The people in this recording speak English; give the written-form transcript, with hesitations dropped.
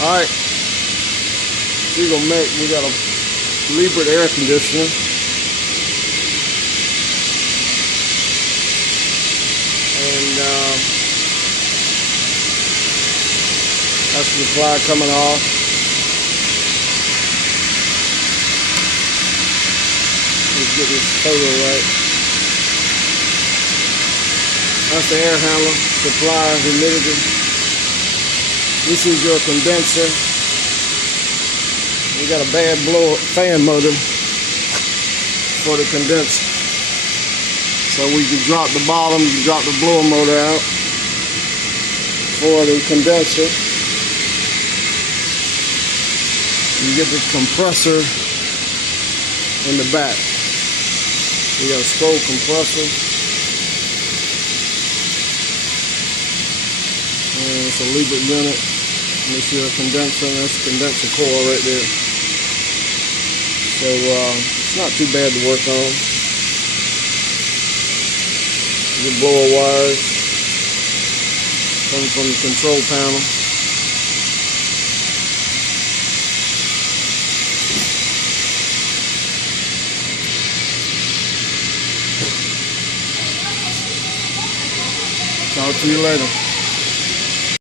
Alright, we got a Liebert air conditioner. And that's the supply coming off. Let's get this photo right. That's the air handler, supply, humidity. This is your condenser. You got a bad fan motor for the condenser. So we can drop the bottom, you can drop the blower motor out for the condenser. You get the compressor in the back. We got a scroll compressor. And it's a Liebert unit. And it's your condenser, and that's the condenser coil right there. So it's not too bad to work on. The blower wires coming from the control panel. Talk to you later.